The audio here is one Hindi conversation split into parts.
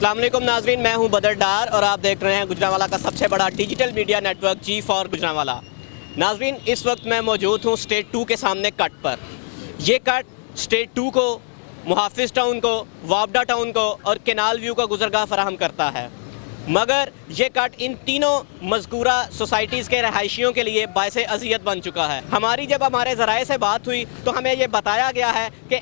अस्सलाम वालेकुम नाजरीन, मैं हूं बदर डार और आप देख रहे हैं गुजरांवाला का सबसे बड़ा digital media network G for Gujranwala. नाजरीन, इस वक्त मैं मौजूद हूं स्टेट 2 के सामने कट पर। ये कट स्टेट 2 को, मुहाफिज टाउन को, वापडा टाउन को और केनाल व्यू को गुजरगाह फराहम करता है, मगर ये कट इन तीनों मज़कूरा सोसाइटीज़ के रहायशियों के लिए बायस अज़ियत बन चुका है। हमारी जब हमारे ज़राए से बात हुई तो हमें ये बताया गया है कि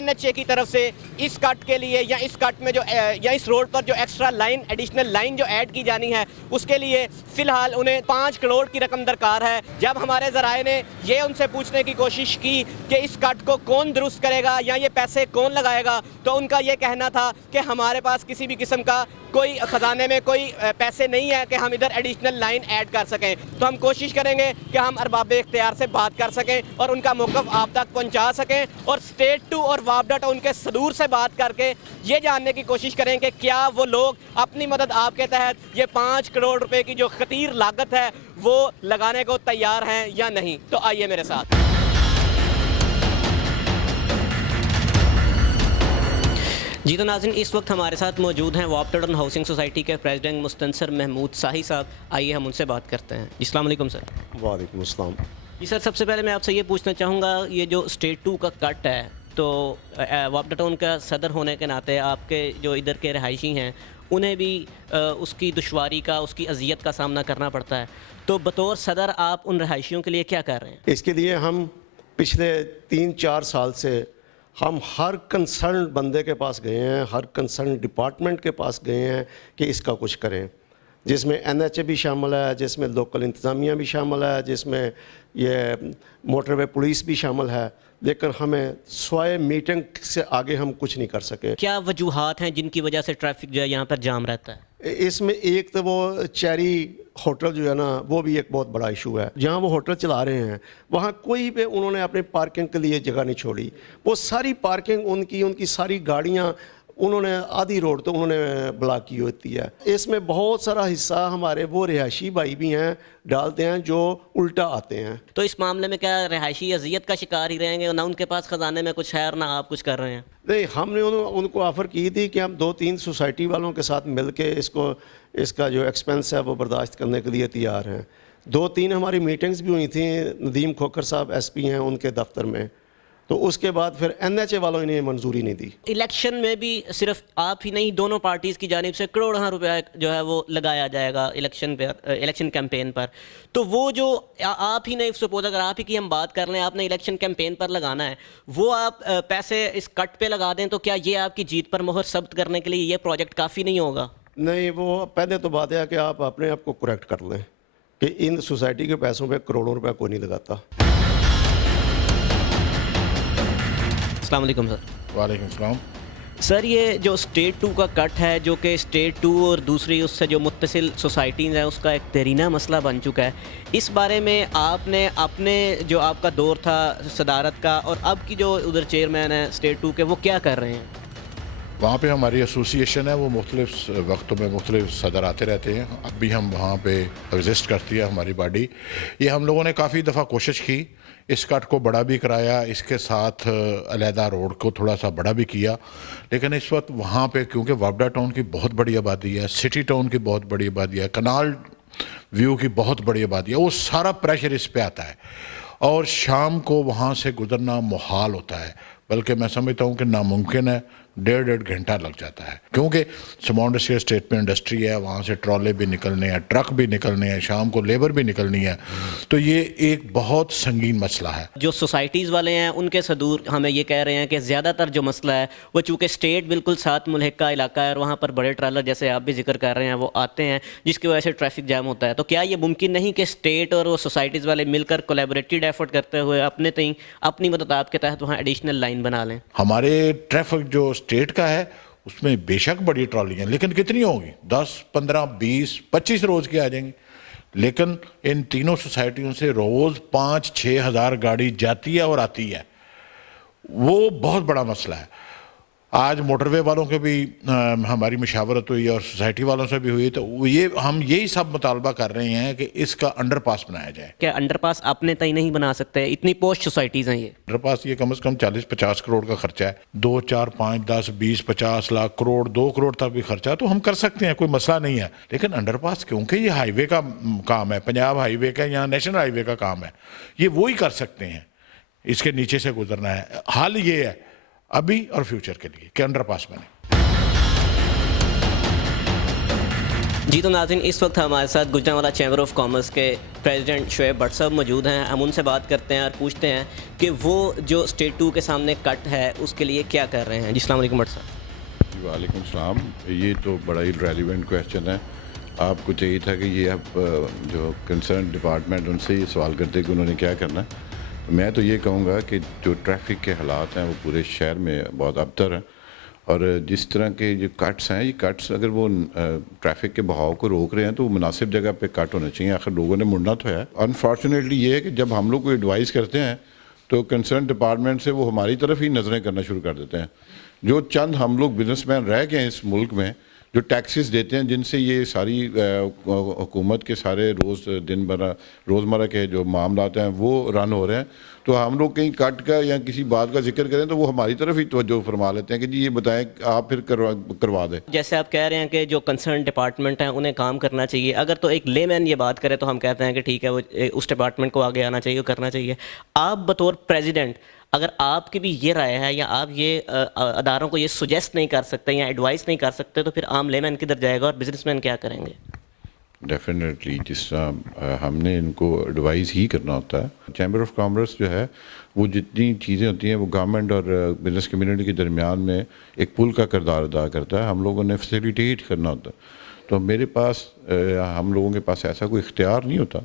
NHA की तरफ से इस कट के लिए या इस कट में जो या इस रोड पर जो एक्स्ट्रा लाइन, एडिशनल लाइन जो ऐड की जानी है, उसके लिए फ़िलहाल उन्हें 5 करोड़ की रकम दरकार है। जब हमारे ज़राए ने ये उनसे पूछने की कोशिश की कि इस कट को कौन दुरुस्त करेगा या ये पैसे कौन लगाएगा, तो उनका ये कहना था कि हमारे पास किसी भी किस्म का कोई ख़जाने में कोई पैसे नहीं है कि हम इधर एडिशनल लाइन ऐड कर सकें। तो हम कोशिश करेंगे कि हम अरबाब इख्तियार से बात कर सकें और उनका मौक़िफ़ आप तक पहुंचा सकें और स्टेट 2 और वापडा टाउन के सदूर से बात करके ये जानने की कोशिश करें कि क्या वो लोग अपनी मदद आपके तहत ये 5 करोड़ रुपए की जो खतीर लागत है वो लगाने को तैयार हैं या नहीं। तो आइए मेरे साथ। जी तो नाज़रीन, इस वक्त हमारे साथ मौजूद हैं वापडा टाउन हाउसिंग सोसाइटी के प्रेसिडेंट मुस्तनसर महमूद शाही साहब। आइए हम उनसे बात करते हैं। अस्सलाम वालेकुम सर। वालेकुम अस्सलाम। जी सर, सबसे पहले मैं आपसे ये पूछना चाहूँगा, ये जो स्टेट 2 का कट है, तो वापडा टाउन का सदर होने के नाते आपके जो इधर के रहायशी हैं उन्हें भी उसकी दुश्वारी का, उसकी अजियत का सामना करना पड़ता है। तो बतौर सदर आप उन रहायशियों के लिए क्या कर रहे हैं? इसके लिए हम पिछले 3-4 साल से हम हर कंसर्न बंदे के पास गए हैं, हर कंसर्न डिपार्टमेंट के पास गए हैं कि इसका कुछ करें, जिसमें NHA भी शामिल है, जिसमें लोकल इंतज़ामिया भी शामिल है, जिसमें ये मोटरवे पुलिस भी शामिल है, लेकिन हमें स्वाय मीटिंग से आगे हम कुछ नहीं कर सके। क्या वजूहात हैं जिनकी वजह से ट्रैफिक जो है यहाँ पर जाम रहता है? इसमें एक तो वो चेरी होटल जो है ना, वो भी एक बहुत बड़ा इशू है। जहाँ वो होटल चला रहे हैं वहाँ कोई भी उन्होंने अपने पार्किंग के लिए जगह नहीं छोड़ी। वो सारी पार्किंग उनकी सारी गाड़ियाँ उन्होंने आधी रोड तो उन्होंने ब्लॉक की होती है। इसमें बहुत सारा हिस्सा हमारे वो रिहायशी भाई भी हैं डालते हैं जो उल्टा आते हैं। तो इस मामले में क्या रहायशी अजियत का शिकार ही रहेंगे? ना उनके पास ख़जाने में कुछ है और ना आप कुछ कर रहे हैं? नहीं, हमने उनको ऑफ़र की थी कि हम 2-3 सोसाइटी वालों के साथ मिल के इसका जो एक्सपेंस है वो बर्दाश्त करने के लिए तैयार हैं। 2-3 हमारी मीटिंग्स भी हुई थी। नदीम खोखर साहब SP हैं, उनके दफ्तर में। तो उसके बाद फिर NHA वालों ने मंजूरी नहीं दी। इलेक्शन में भी सिर्फ आप ही नहीं, दोनों पार्टीज़ की जानिब से करोड़ों रुपया जो है वो लगाया जाएगा इलेक्शन कैंपेन पर। तो वो जो आप ही नहीं, सपोज अगर आप ही की हम बात कर लें, आपने इलेक्शन कैंपेन पर लगाना है, वो आप पैसे इस कट पे लगा दें, तो क्या ये आपकी जीत पर मोहर सब्त करने के लिए ये प्रोजेक्ट काफ़ी नहीं होगा? नहीं, वो पहले तो बात है कि आप अपने आप को करेक्ट कर लें कि इन सोसाइटी के पैसों पे करोड़ों रुपया कोई नहीं लगाता। अस्सलाम वालेकुम सर। वालेकुम सलाम। सर, ये जो स्टेट 2 का कट है, जो कि स्टेट 2 और दूसरी उससे जो मुत्तसिल सोसाइटीज़ हैं उसका एक देरीना मसला बन चुका है, इस बारे में आपने अपने जो आपका दौर था सदारत का और अब की जो उधर चेयरमैन है स्टेट 2 के, वो क्या कर रहे हैं? वहाँ पे हमारी एसोसिएशन है, वो मुख्तलिफ वक्तों में मुख्तलिफ सदर आते रहते हैं। अब भी हम वहाँ पे एग्जिस्ट करती है हमारी बॉडी। ये हम लोगों ने काफ़ी दफ़ा कोशिश की, इस कट को बड़ा भी कराया, इसके साथ अलहदा रोड को थोड़ा सा बड़ा भी किया, लेकिन इस वक्त वहाँ पे क्योंकि वापडा टाउन की बहुत बड़ी आबादी है, सिटी टाउन की बहुत बड़ी आबादी है, कनाल व्यू की बहुत बड़ी आबादी है, वो सारा प्रेशर इस पे आता है और शाम को वहाँ से गुजरना मुहाल होता है, बल्कि मैं समझता हूँ कि नामुमकिन है। 1.5 घंटा लग जाता है क्योंकि स्मॉल इंडस्ट्रियल स्टेट में इंडस्ट्री है, वहाँ से ट्रॉले भी निकलने हैं, ट्रक भी निकलने हैं, शाम को लेबर भी निकलनी है। तो ये एक बहुत संगीन मसला है। जो सोसाइटीज़ वाले हैं उनके सदूर हमें ये कह रहे हैं कि ज़्यादातर जो मसला है वो चूँकि स्टेट बिल्कुल साथ मुल्क का इलाका है और वहाँ पर बड़े ट्रालर जैसे आप भी जिक्र कर रहे हैं वो आते हैं, जिसकी वजह से ट्रैफिक जैम होता है। तो क्या ये मुमकिन नहीं कि स्टेट और वो सोसाइटीज़ वाले मिलकर कोलैबोरेटेड एफर्ट करते हुए अपनी मदद आपके तहत वहाँ एडिशनल लाइन बना लें? हमारे ट्रैफिक जो स्टेट का है उसमें बेशक बड़ी ट्रॉलियाँ, लेकिन कितनी होंगी? 10, 15, 20, 25 रोज़ की आ जाएंगी। लेकिन इन तीनों सोसाइटियों से रोज़ 5-6 हज़ार गाड़ी जाती है और आती है, वो बहुत बड़ा मसला है। आज मोटरवे वालों के भी हमारी मशावरत हुई और सोसाइटी वालों से भी हुई, तो ये हम यही सब मुतालबा कर रहे हैं कि इसका अंडरपास बनाया जाए। क्या अंडरपास अपने तय नहीं बना सकते? इतनी पोस्ट सोसाइटीज़ हैं ये। अंडरपास ये कम से कम 40-50 करोड़ का खर्चा है, 2, 4, 5, 10, 20, 50 लाख करोड़, 2 करोड़ तक भी खर्चा है, तो हम कर सकते हैं, कोई मसला नहीं है। लेकिन अंडरपास क्योंकि ये हाईवे का काम है, पंजाब हाईवे का या नेशनल हाईवे का काम है, ये वो ही कर सकते हैं, इसके नीचे से गुजरना है। हाल ये है अभी और फ्यूचर के लिए कि अंडरपास बने। जी तो नाज़रीन, इस वक्त हमारे साथ गुजरांवाला चैम्बर ऑफ कॉमर्स के प्रेसिडेंट शोएब भट्ट साहब मौजूद हैं। हम उनसे बात करते हैं और पूछते हैं कि वो जो स्टेट 2 के सामने कट है उसके लिए क्या कर रहे हैं। जी अस्सलाम वालेकुम भट्ट साहब। वालेकुम सलाम। ये तो बड़ा ही रेलिवेंट क्वेश्चन है। आपको चाहिए था कि ये आप जो कंसर्न डिपार्टमेंट उनसे ये सवाल करते कि उन्होंने क्या करना है। मैं तो ये कहूँगा कि जो ट्रैफिक के हालात हैं वो पूरे शहर में बहुत अबतर हैं, और जिस तरह के जो कट्स हैं, ये कट्स अगर वो ट्रैफिक के बहाव को रोक रहे हैं तो वो मुनासिब जगह पे कट होने चाहिए। आखिर लोगों ने मुड़ना तो है। अनफॉर्चुनेटली ये है कि जब हम लोग को एडवाइस करते हैं तो कंसर्न डिपार्टमेंट से वो हमारी तरफ ही नज़रें करना शुरू कर देते हैं। जो चंद हम लोग बिजनेसमैन रह गए हैं इस मुल्क में जो टैक्सेस देते हैं, जिनसे ये सारी हुकूमत के सारे रोज़मर्रा के जो मामलात हैं वो रन हो रहे हैं, तो हम लोग कहीं कट का या किसी बात का जिक्र करें तो वो हमारी तरफ ही तवज्जो फरमा लेते हैं कि जी ये बताएं, आप फिर करवा दें। जैसे आप कह रहे हैं कि जो कंसर्न डिपार्टमेंट हैं उन्हें काम करना चाहिए, अगर तो एक लेमैन ये बात करे तो हम कहते हैं कि ठीक है, वो उस डिपार्टमेंट को आगे आना चाहिए, करना चाहिए। आप बतौर प्रेसिडेंट, अगर आपकी भी ये राय है या आप ये अदारों को ये सुजेस्ट नहीं कर सकते या एडवाइस नहीं कर सकते, तो फिर आम लेमैन किधर जाएगा और बिजनेसमैन क्या करेंगे? डेफिनेटली जिस तरह हमने इनको एडवाइस ही करना होता है। चैम्बर ऑफ कॉमर्स जो है वो जितनी चीज़ें होती हैं वो गवर्नमेंट और बिजनेस कम्युनिटी के दरमियान में एक पुल का किरदार अदा करता है। हम लोगों ने फैसिलिटेट करना होता है, तो मेरे पास हम लोगों के पास ऐसा कोई इख्तियार नहीं होता,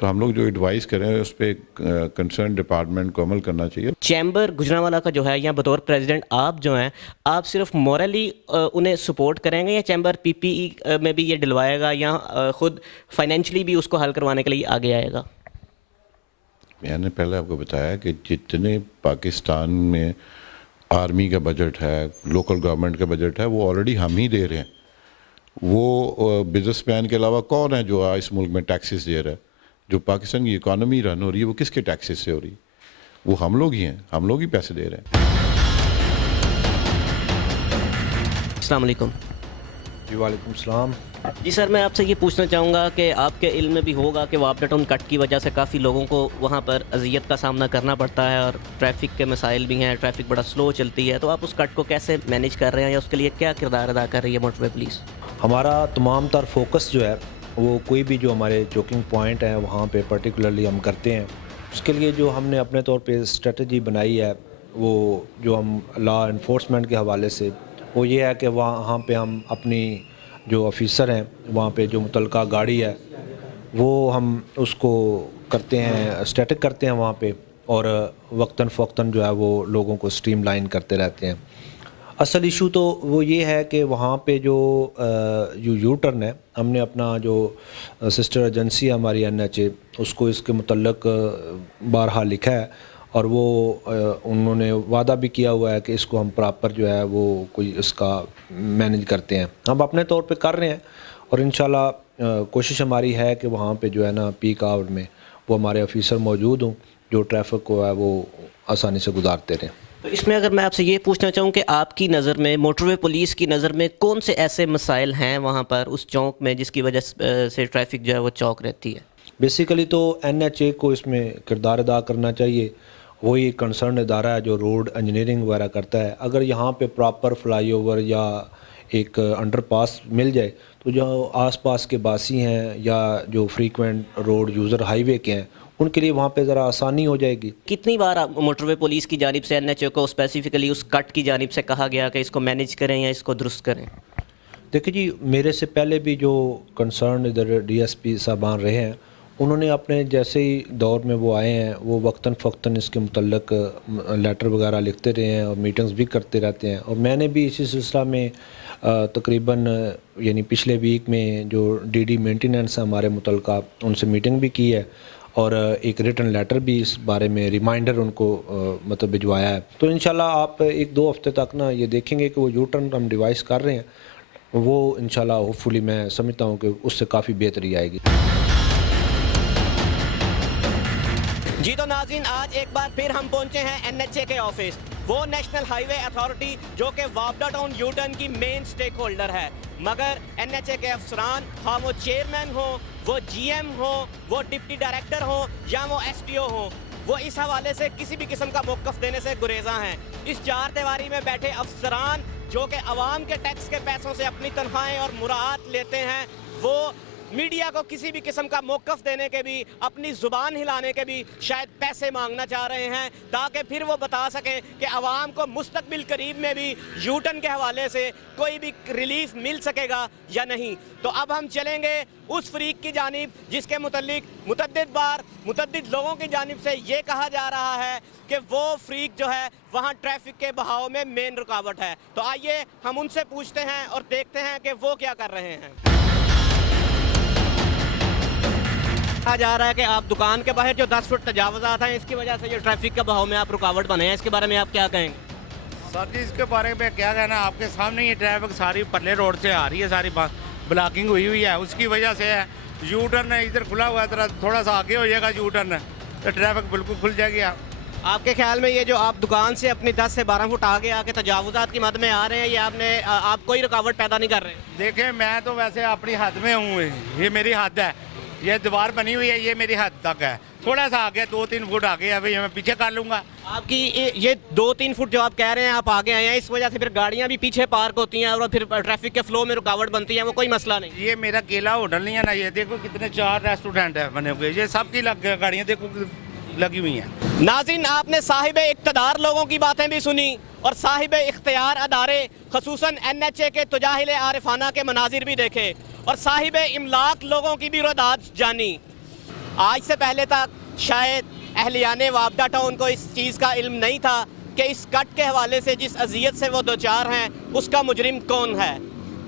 तो हम लोग जो एडवाइस करें उस पर कंसर्न डिपार्टमेंट को अमल करना चाहिए। चैम्बर गुजरांवाला का जो है, या बतौर प्रेसिडेंट आप जो हैं, आप सिर्फ मॉरली उन्हें सपोर्ट करेंगे या चैम्बर पीपीई में भी ये दिलवाएगा या खुद फाइनेंशियली भी उसको हल करवाने के लिए आगे आएगा? मैंने पहले आपको बताया कि जितने पाकिस्तान में आर्मी का बजट है, लोकल गवर्नमेंट का बजट है, वो ऑलरेडी हम ही दे रहे हैं। वो बिजनेसमैन के अलावा कौन है जो इस मुल्क में टैक्सेस दे रहा है? जो पाकिस्तान की इकॉनमी रन हो रही है वो किसके टैक्सेस से हो रही है? वो हम लोग ही हैं, हम लोग ही पैसे दे रहे हैं। अस्सलाम वालेकुम। जी वालेकुम सलाम। जी सर, मैं आपसे ये पूछना चाहूँगा कि आपके इल्म में भी होगा कि वापडा टाउन कट की वजह से काफ़ी लोगों को वहाँ पर अजियत का सामना करना पड़ता है और ट्रैफिक के मसाइल भी हैं, ट्रैफिक बड़ा स्लो चलती है, तो आप उस कट को कैसे मैनेज कर रहे हैं या उसके लिए क्या किरदार अदा कर रही है मोटरवे पुलिस? हमारा तमाम तर फोकस जो है वो कोई भी जो हमारे चोकिंग पॉइंट हैं वहाँ पे पर्टिकुलरली हम करते हैं। उसके लिए जो हमने अपने तौर पे स्ट्रेटजी बनाई है, वो जो हम लॉ इन्फोर्समेंट के हवाले से, वो ये है कि वहाँ पे हम अपनी जो ऑफिसर हैं वहाँ पे जो मुतलका गाड़ी है वो हम उसको करते हैं, स्टैटिक करते हैं वहाँ पे, और वक्तन फ़वक्तन जो है वो लोगों को स्ट्रीमलाइन करते रहते हैं। असल इशू तो वो ये है कि वहाँ पे जो यू टर्न है, हमने अपना जो सिस्टर एजेंसी है हमारी NHA, उसको इसके मुतल्लक बारहा लिखा है और वो उन्होंने वादा भी किया हुआ है कि इसको हम प्रॉपर जो है वो कोई इसका मैनेज करते हैं। हम अपने तौर पे कर रहे हैं और इंशाल्लाह कोशिश हमारी है कि वहाँ पे जो है ना पीक आवर में वो हमारे ऑफिसर मौजूद हों जो ट्रैफिक को है वो आसानी से गुजारते रहें। तो इसमें अगर मैं आपसे ये पूछना चाहूँ कि आपकी नज़र में, मोटरवे पुलिस की नज़र में, कौन से ऐसे मसाइल हैं वहाँ पर उस चौक में जिसकी वजह से ट्रैफिक जो है वो चौक रहती है? बेसिकली तो NHA को इसमें किरदार अदा करना चाहिए। वही कंसर्न इदारा है जो रोड इंजीनियरिंग वगैरह करता है। अगर यहाँ पे प्रॉपर फ्लाईओवर या एक अंडरपास मिल जाए तो जो आसपास के बासी हैं या जो फ्रीक्वेंट रोड यूज़र हाईवे के हैं उनके लिए वहाँ पे ज़रा आसानी हो जाएगी। कितनी बार मोटरवे पुलिस की जानिब से NHA को स्पेसिफिकली उस कट की जानिब से कहा गया कि इसको मैनेज करें या इसको दुरुस्त करें? देखिए जी, मेरे से पहले भी जो कंसर्न इधर DSP साहबान रहे हैं, उन्होंने अपने जैसे ही दौर में वो आए हैं वो वक्तन फ़वक्तन इसके मुतल्लक लेटर वगैरह लिखते रहे हैं और मीटिंग्स भी करते रहते हैं। और मैंने भी इसी सिलसिला में तकरीबन यानी पिछले वीक में जो DD मेंटेनेंस है हमारे मुतल्लका, उनसे मीटिंग भी की है और एक रिटन लेटर भी इस बारे में रिमाइंडर उनको मतलब भिजवाया है। तो इंशाल्लाह आप 1-2 हफ्ते तक ना ये देखेंगे कि वो यू टर्न हम डिवाइस कर रहे हैं, वो इंशाल्लाह होपफुली मैं समझता हूँ कि उससे काफ़ी बेहतरी आएगी। जी तो नाज़रीन, आज एक बार फिर हम पहुंचे हैं NHA के ऑफिस, वो नेशनल हाईवे अथॉरिटी जो कि वापडा टाउन यू टर्न की मेन स्टेक होल्डर है। मगर NHA के अफसरान, हाँ वो चेयरमैन हो, वो GM हो, वो डिप्टी डायरेक्टर हो या वो SDO हो, वो इस हवाले से किसी भी किस्म का मौक़िफ़ देने से गुरेज़ा हैं। इस चार दीवारी में बैठे अफसरान जो कि अवाम के टैक्स के पैसों से अपनी तनख्वाहें और मुराद लेते हैं, वो मीडिया को किसी भी किस्म का मौक़िफ़ देने के भी, अपनी ज़ुबान हिलाने के भी शायद पैसे मांगना चाह रहे हैं, ताकि फिर वो बता सकें कि आवाम को मुस्तकबिल करीब में भी यू टर्न के हवाले से कोई भी रिलीफ मिल सकेगा या नहीं। तो अब हम चलेंगे उस फरीक की जानिब जिसके मुतल्लिक मुतअद्दिद लोगों की जानिब से ये कहा जा रहा है कि वो फरीक जो है वहाँ ट्रैफिक के बहाव में मेन रुकावट है। तो आइए हम उनसे पूछते हैं और देखते हैं कि वो क्या कर रहे हैं। कहा जा रहा है कि आप दुकान के बाहर जो 10 फुट तजावज़ात हैं, इसकी वजह से जो ट्रैफिक के बहाव में आप रुकावट बने हैं, इसके बारे में आप क्या कहेंगे? सर जी, इसके बारे में क्या कहना, आपके सामने ये ट्रैफिक सारी पल्ले रोड से आ रही है, सारी ब्लॉकिंग हुई है, उसकी वजह से है। यू टर्न इधर खुला हुआ है, थोड़ा सा आगे हो जाएगा यू टर्न तो ट्रैफिक बिल्कुल खुल जाएगी। आपके ख्याल में ये जो आप दुकान से अपनी 10 से 12 फुट आगे आके तजावुज़ात की मद में आ रहे हैं, ये आप कोई रुकावट पैदा नहीं कर रहे? देखें, मैं तो वैसे अपनी हद में हूँ, ये मेरी हद है, ये दीवार बनी हुई है, ये मेरी हद तक है। थोड़ा सा आगे 2-3 फुट आगे है, भाई मैं पीछे कर लूँगा। आपकी ये 2-3 फुट जो आप कह रहे हैं आप आगे आए हैं, इस वजह से फिर गाड़ियाँ भी पीछे पार्क होती हैं और फिर ट्रैफिक के फ्लो में रुकावट बनती है, वो कोई मसला नहीं। ये मेरा केला होटल नहीं है ना, ये देखो कितने 4 रेस्टोरेंट है बने हुए, ये सबकी गाड़ियाँ देखो लगी हुई हैं। नाज़रीन, आपने साहिब इक़्तिदार लोगों की बातें भी सुनी और साहिब इख्तियार अदारे खसूसन NHA के तुजाहिल आरिफाना के मनाजिर भी देखे और साहिब इमलाक लोगों की भी रदाद जानी। आज से पहले तक शायद अहलियाने वापडा टाउन को इस चीज़ का इल्म नहीं था कि इस कट के हवाले से जिस अजियत से वो दो चार हैं उसका मुजरिम कौन है।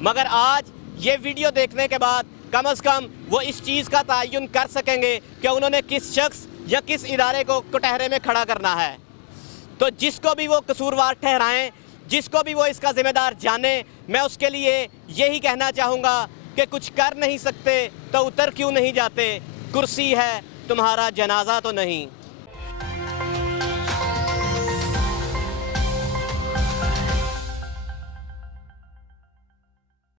मगर आज ये वीडियो देखने के बाद कम अज़ कम वो इस चीज़ का तयन कर सकेंगे कि उन्होंने किस शख्स या किस इदारे को कटहरे में खड़ा करना है। तो जिसको भी वो कसूरवार ठहराएं, जिसको भी वो इसका ज़िम्मेदार जाने, मैं उसके लिए यही कहना चाहूँगा कि कुछ कर नहीं सकते तो उतर क्यों नहीं जाते, कुर्सी है तुम्हारा जनाजा तो नहीं।